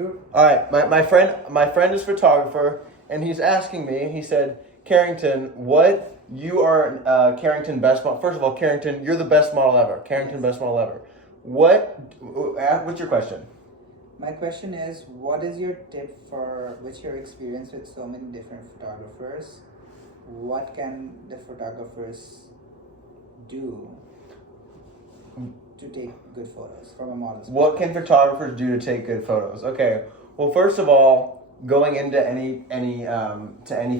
All right, my friend is a photographer, and he's asking me. He said, Carrington, what you are Carrington best model. First of all, Carrington, you're the best model ever. Carrington best model ever. What's your question? My question is, what is your tip for with your experience with so many different photographers? What can the photographers do to take good photos from a model's What can photographers do to take good photos? Okay. Well, first of all, going into any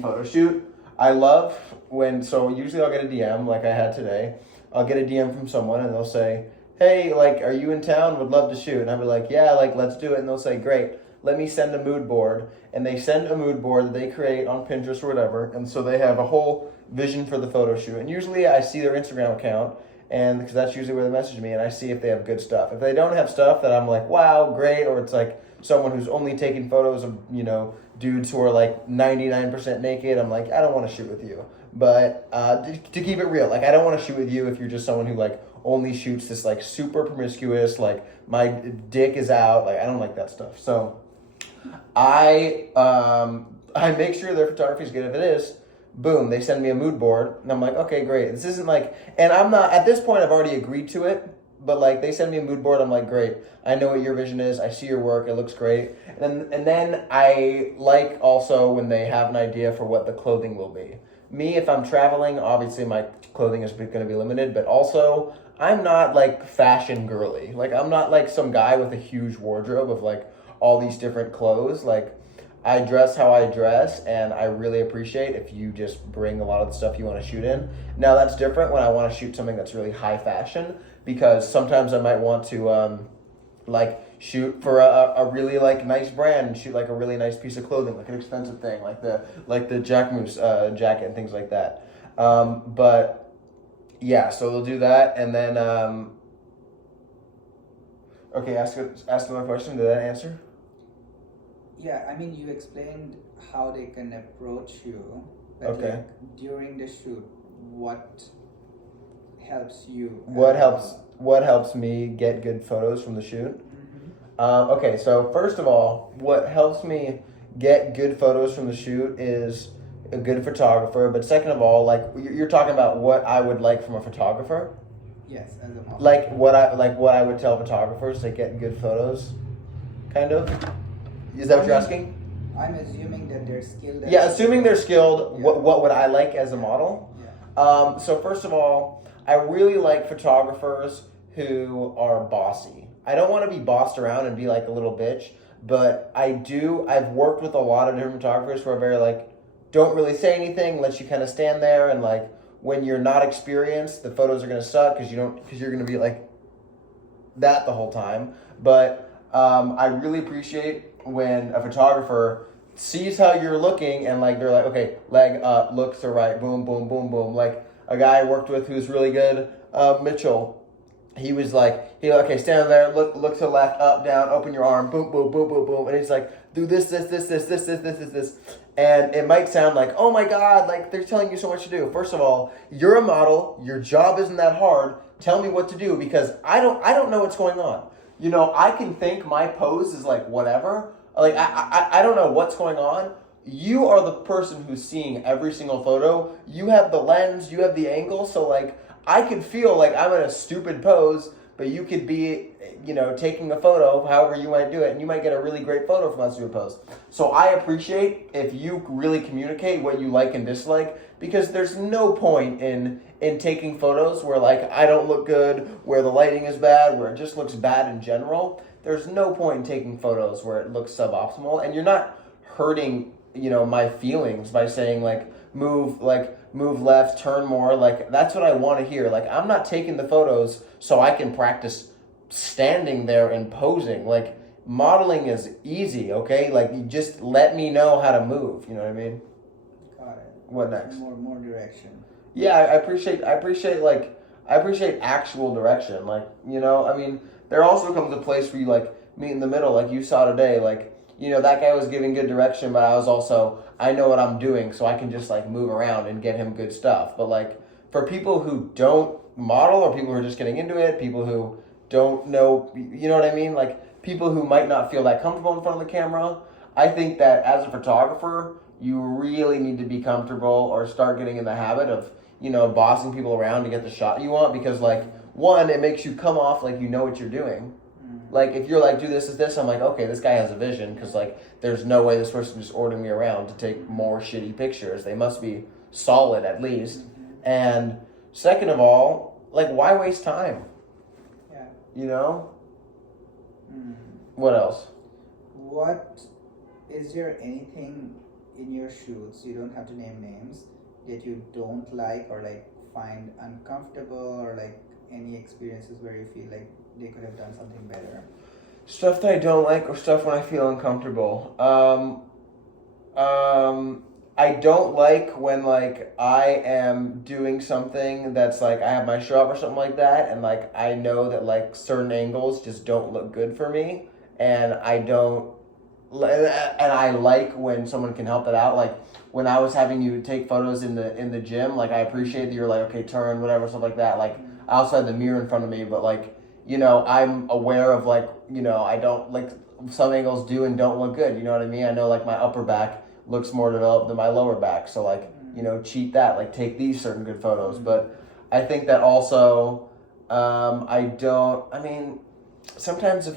photo shoot, I love usually I'll get a DM like I had today. I'll get a DM from someone and they'll say, "Hey, like, are you in town? Would love to shoot." And I'll be like, "Yeah, like, let's do it." And they'll say, "Great. Let me send a mood board." And they send a mood board that they create on Pinterest or whatever. And so they have a whole vision for the photo shoot. And usually I see their Instagram account, and because that's usually where they message me, and I see if they have good stuff. If they don't have stuff that I'm like, wow, great, or it's like someone who's only taking photos of, dudes who are like 99% naked, I'm like, I don't want to shoot with you. But to keep it real, like, I don't want to shoot with you if you're just someone who like only shoots this like super promiscuous, like my dick is out, like I don't like that stuff. So I make sure their photography is good. If it is, boom, they send me a mood board, and I'm like, okay, great. This isn't like, and I'm not at this point. I've already agreed to it, but like they send me a mood board, I'm like, great. I know what your vision is. I see your work. It looks great. And then I like also when they have an idea for what the clothing will be. Me, if I'm traveling, obviously my clothing is going to be limited, but also I'm not like fashion girly. Like I'm not like some guy with a huge wardrobe of like all these different clothes. Like I dress how I dress, and I really appreciate if you just bring a lot of the stuff you want to shoot in. Now that's different when I want to shoot something that's really high fashion, because sometimes I might want to like shoot for a really like nice brand and shoot like a really nice piece of clothing, like an expensive thing, like the Jack Moose jacket and things like that. But yeah, so they'll do that, and then okay, ask another question. Did that answer? Yeah, I mean, you explained how they can approach you, but Okay. like during the shoot, what helps you? What helps me get good photos from the shoot? Mm-hmm. Okay, so first of all, what helps me get good photos from the shoot is a good photographer. But second of all, like you're talking about what I would like from a photographer, Yes, as a model. like what I would tell photographers to get good photos, kind of. Is that what you're asking? I'm assuming that they're skilled. Yeah, assuming they're skilled. Yeah. What would I like as a model? Yeah. So first of all, I really like photographers who are bossy. I don't want to be bossed around and be like a little bitch, but I've worked with a lot of different photographers who are very like, don't really say anything, let you kind of stand there, and like when you're not experienced, the photos are gonna suck because you're gonna be like that the whole time. But I really appreciate when a photographer sees how you're looking and like they're like, okay, leg up, look to right, boom, boom, boom, boom. Like a guy I worked with who's really good, Mitchell. He was like, okay, stand there, look to left, up, down, open your arm, boom, boom, boom, boom, boom, and he's like, do this. And it might sound like, oh my God, like they're telling you so much to do. First of all, you're a model, your job isn't that hard. Tell me what to do, because I don't know what's going on. I can think my pose is like whatever. Like I don't know what's going on. You are the person who's seeing every single photo. You have the lens, you have the angle, so like I could feel like I'm in a stupid pose, but you could be, taking a photo, however you might do it, and you might get a really great photo from that stupid pose. So I appreciate if you really communicate what you like and dislike, because there's no point in taking photos where like I don't look good, where the lighting is bad, where it just looks bad in general. There's no point in taking photos where it looks suboptimal, and you're not hurting, my feelings by saying like move left, turn more. Like that's what I want to hear. Like I'm not taking the photos so I can practice standing there and posing. Like modeling is easy, okay? Like you just let me know how to move, you know what I mean? Got it. What next? More direction. Yeah, I appreciate actual direction. Like, I mean, there also comes a place where you like meet in the middle, like you saw today. Like, that guy was giving good direction, but I know what I'm doing, so I can just like move around and get him good stuff. But like for people who don't model, or people who are just getting into it, people who don't know, you know what I mean? Like people who might not feel that comfortable in front of the camera. I think that as a photographer, you really need to be comfortable or start getting in the habit of, bossing people around to get the shot you want, because like, one, it makes you come off like you know what you're doing. Like if you're like, do this is this, I'm like, okay, this guy has a vision, because like there's no way this person just ordering me around to take more shitty pictures. They must be solid at least. And second of all, like why waste time? Yeah. You know? What else? What is there anything in your shoots, you don't have to name names, that you don't like or like find uncomfortable, or like any experiences where you feel like they could have done something better? Stuff that I don't like, or stuff when I feel uncomfortable. I don't like when like I am doing something that's like I have my shirt up or something like that, and like I know that like certain angles just don't look good for me, and I don't. And I like when someone can help that out. Like when I was having you take photos in the gym, like I appreciate that you're like, okay, turn, whatever, stuff like that. Like I also had the mirror in front of me, but like, I'm aware of like, I don't like some angles do and don't look good. You know what I mean? I know like my upper back looks more developed than my lower back. So like, cheat that, like take these certain good photos. But I think that also, sometimes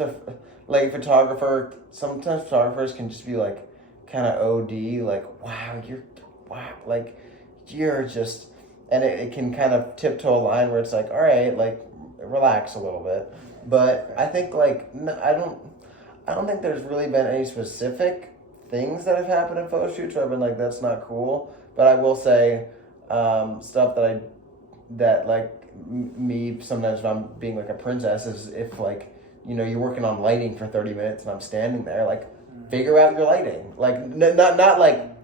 sometimes photographers can just be like kind of OD, like, wow, you're just, and it can kind of tiptoe a line where it's like, all right, like relax a little bit. But I think like, no, I don't think there's really been any specific things that have happened in photo shoots where I've been like, that's not cool. But I will say, stuff that me sometimes when I'm being like a princess is if like, you're working on lighting for 30 minutes and I'm standing there, like, figure out your lighting. Like, not like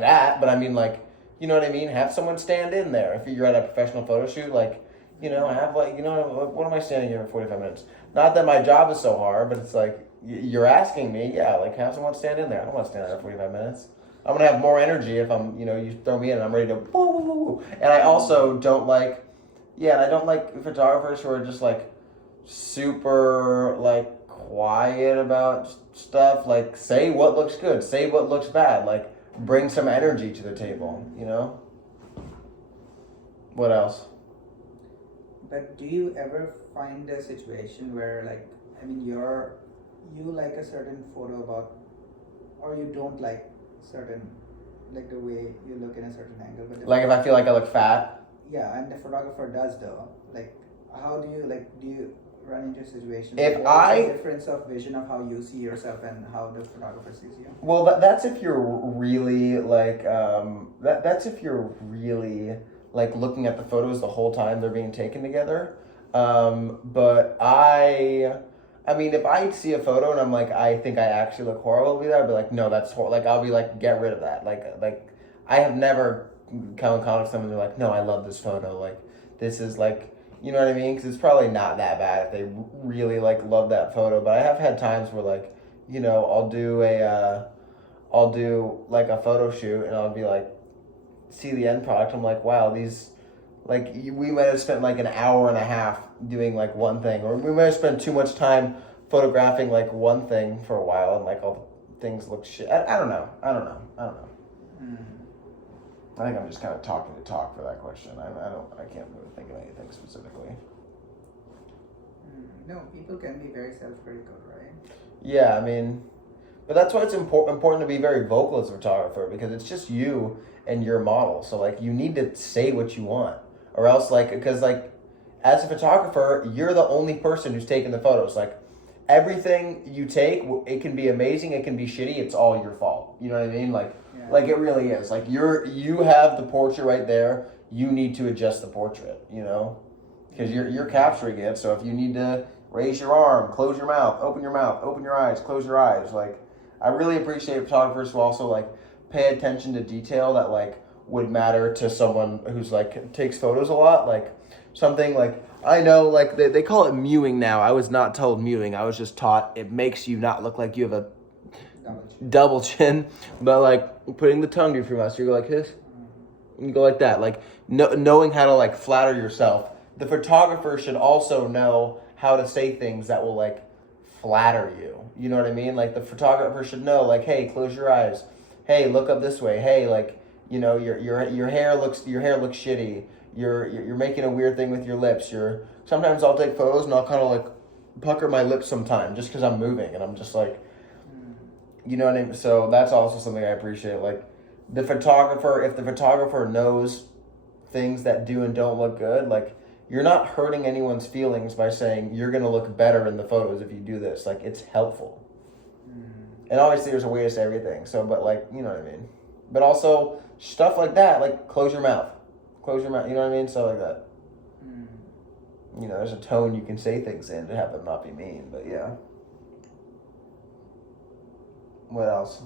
that, but I mean, like, you know what I mean? Have someone stand in there. If you're at a professional photo shoot, like, have like, what am I standing here for 45 minutes? Not that my job is so hard, but it's like, you're asking me, yeah, like, have someone stand in there. I don't want to stand there for 45 minutes. I'm going to have more energy if I'm, you throw me in and I'm ready to, woo, woo, woo. And I also don't like photographers who are just like, super like quiet about stuff. Like say what looks good, say what looks bad, like bring some energy to the table. What else? But do you ever find a situation where like, you like a certain photo about, or you don't like certain, like the way you look in a certain angle, but like if I feel like I look fat? Yeah, and the photographer does though. Like how do you run into a situation if where there's a difference of vision of how you see yourself and how the photographer sees you? Well, that's if you're really like that's if you're really like looking at the photos the whole time they're being taken together. But if I see a photo and I'm like, I think I actually look horrible, I'd be like, no, that's horrible. Like I'll be like, get rid of that. Like I have never come in contact with someone and they're like, no, I love this photo. Like this is like. You know what I mean? Because it's probably not that bad if they really like love that photo. But I have had times where like, I'll do like a photo shoot and I'll be like, see the end product. I'm like, wow, these, like we might have spent like an hour and a half doing like one thing, or we might have spent too much time photographing like one thing for a while and like all the things look shit. I don't know. I think I'm just kind of talking to talk for that question. I can't really think of anything specifically. No, people can be very self-critical, right? Yeah, but that's why it's important to be very vocal as a photographer, because it's just you and your model. So like you need to say what you want, or else because as a photographer, you're the only person who's taking the photos. Like everything you take, it can be amazing, it can be shitty. It's all your fault. You know what I mean? Like it really is. Like you have the portrait right there. You need to adjust the portrait, because you're capturing it. So if you need to raise your arm, close your mouth, open your eyes, close your eyes. Like I really appreciate photographers who also like pay attention to detail that like would matter to someone who's like takes photos a lot. Like something like I know like they call it mewing now. I was not told mewing. I was just taught it makes you not look like you have a double chin, but like putting the tongue to your mouth, so you go like this, and you go like that, like knowing how to like flatter yourself. The photographer should also know how to say things that will like flatter you. You know what I mean? Like the photographer should know, like, hey, close your eyes. Hey, look up this way. Hey, like, you know, your hair looks shitty. You're making a weird thing with your lips. Sometimes I'll take photos and I'll kind of like pucker my lips sometime just because I'm moving and I'm just like, you know what I mean? So that's also something I appreciate. Like if the photographer knows things that do and don't look good, like you're not hurting anyone's feelings by saying you're going to look better in the photos if you do this. Like it's helpful. And obviously there's a way to say everything. So, but like, you know what I mean? But also stuff like that, like close your mouth, you know what I mean? Stuff like that. You know, there's a tone you can say things in to have them not be mean, but yeah. What else?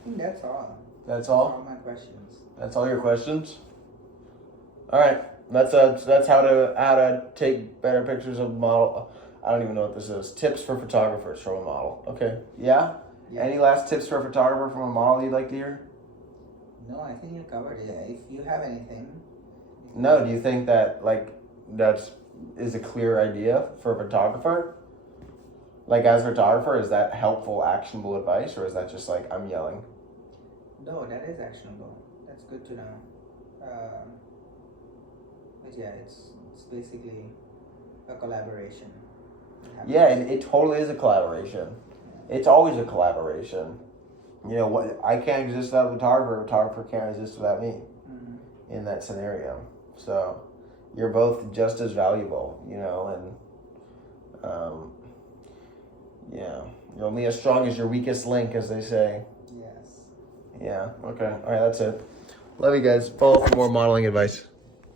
I think that's all. That's all? All my questions. That's all your questions? All right. That's how to take better pictures of a model. I don't even know what this is. Tips for photographers from a model. Okay. Yeah? Any last tips for a photographer from a model you'd like to hear? No, I think you covered it. If you have anything. No, do you think that like is a clear idea for a photographer? Like as a photographer, is that helpful, actionable advice, or is that just like I'm yelling? No, that is actionable. That's good to know. But yeah, it's basically a collaboration. Yeah, and it totally is a collaboration. It's always a collaboration. You know what? I can't exist without a photographer can't exist without me in that scenario. So you're both just as valuable, you know, and yeah, you're only as strong as your weakest link, as they say. Yes. Yeah. Okay. All right. That's it. Love you guys. Follow for more modeling advice.